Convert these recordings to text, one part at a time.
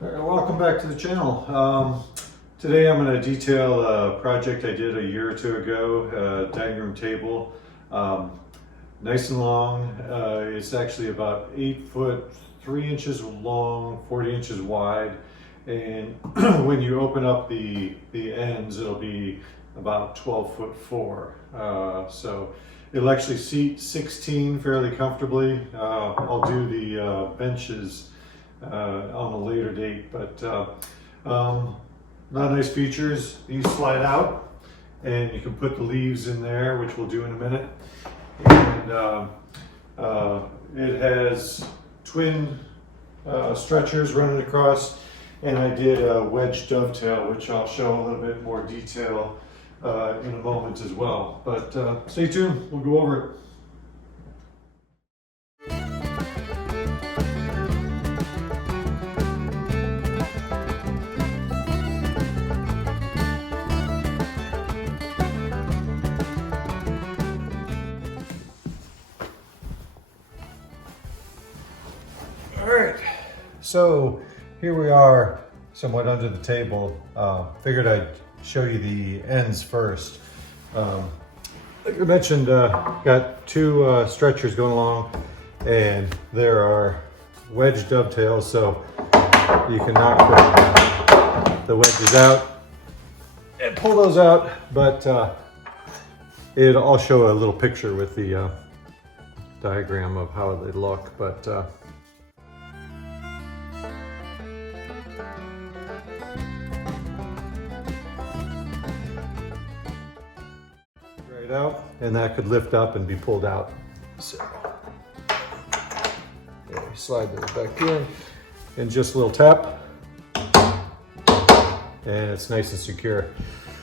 Welcome back to the channel. Today I'm going to detail a project I did a year or two ago, a dining room table. Nice and long. It's actually about 8 foot 3 inches long, 40 inches wide, and when you open up the ends, it'll be about 12 foot 4. So it'll actually seat 16 fairly comfortably. I'll do the benches on a later date, but not nice features. These slide out and you can put the leaves in there, which we'll do in a minute. And it has twin stretchers running across, and I did a wedge dovetail, which I'll show a little bit more detail in a moment as well. But stay tuned, we'll go over it. Alright, so here we are somewhat under the table. Figured I'd show you the ends first. Like I mentioned, got two stretchers going along, and there are wedge dovetails, so you can knock the wedges out and pull those out, but I'll show a little picture with the diagram of how they look, but out, and that could lift up and be pulled out. So yeah, slide those back in and just a little tap, and it's nice and secure.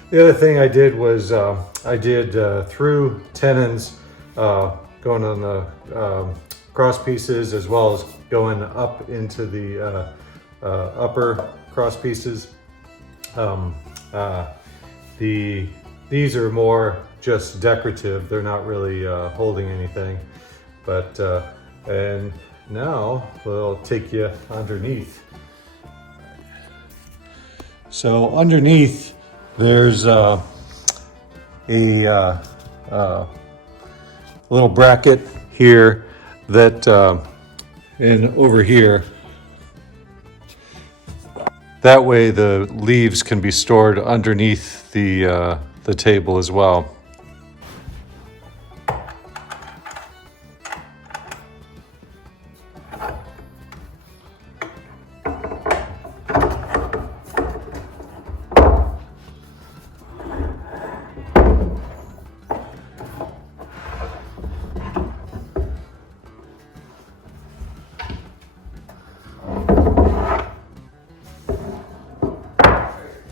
The other thing I did was I did through tenons going on the cross pieces, as well as going up into the upper cross pieces. These are more just decorative. They're not really holding anything. But, and now we'll take you underneath. So underneath, there's a little bracket here that, and over here, that way the leaves can be stored underneath the table as well.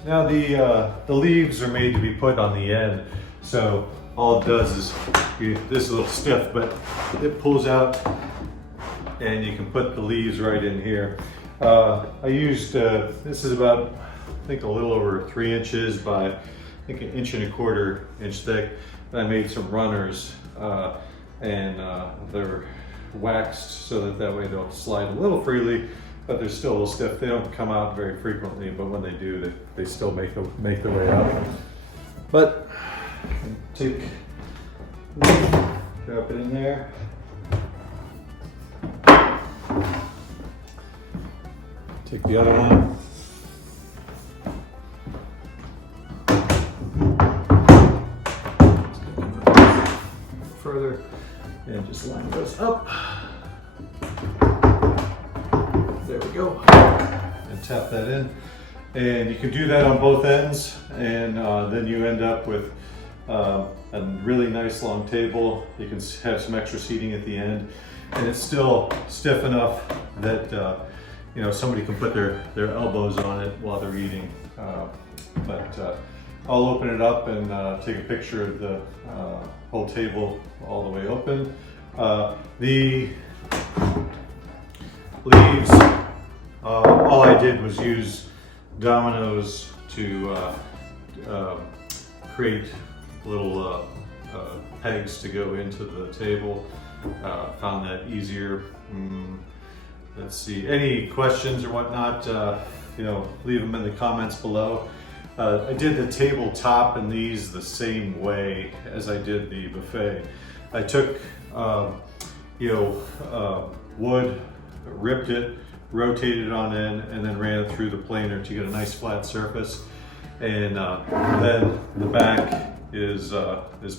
Now the leaves are made to be put on the end, so all it does is, this is a little stiff, but it pulls out and you can put the leaves right in here. I used, this is about, I think a little over 3 inches by, I think 1.25 inches thick. And I made some runners and they're waxed so that way they'll slide a little freely, but they're still a little stiff. They don't come out very frequently, but when they do, they still make their way out. But take, drop it in there. Take the other one. Further, and just line those up. There we go, and tap that in. And you can do that on both ends, and then you end up with a really nice long table. You can have some extra seating at the end, and it's still stiff enough that you know, somebody can put their elbows on it while they're eating. But I'll open it up and take a picture of the whole table all the way open. The leaves, all I did was use dominoes to create little pegs to go into the table. Found that easier. let's see, any questions or whatnot, you know, leave them in the comments below. I did the tabletop in these the same way as I did the buffet. I took, you know, wood, ripped it, rotated it on in, and then ran it through the planer to get a nice flat surface. And then the back is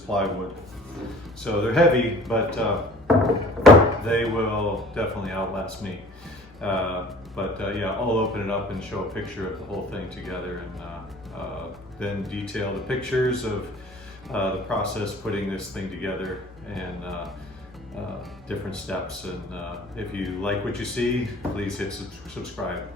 plywood. So they're heavy, but they will definitely outlast me. Yeah, I'll open it up and show a picture of the whole thing together, and then detail the pictures of the process putting this thing together, and different steps. And if you like what you see, please hit subscribe.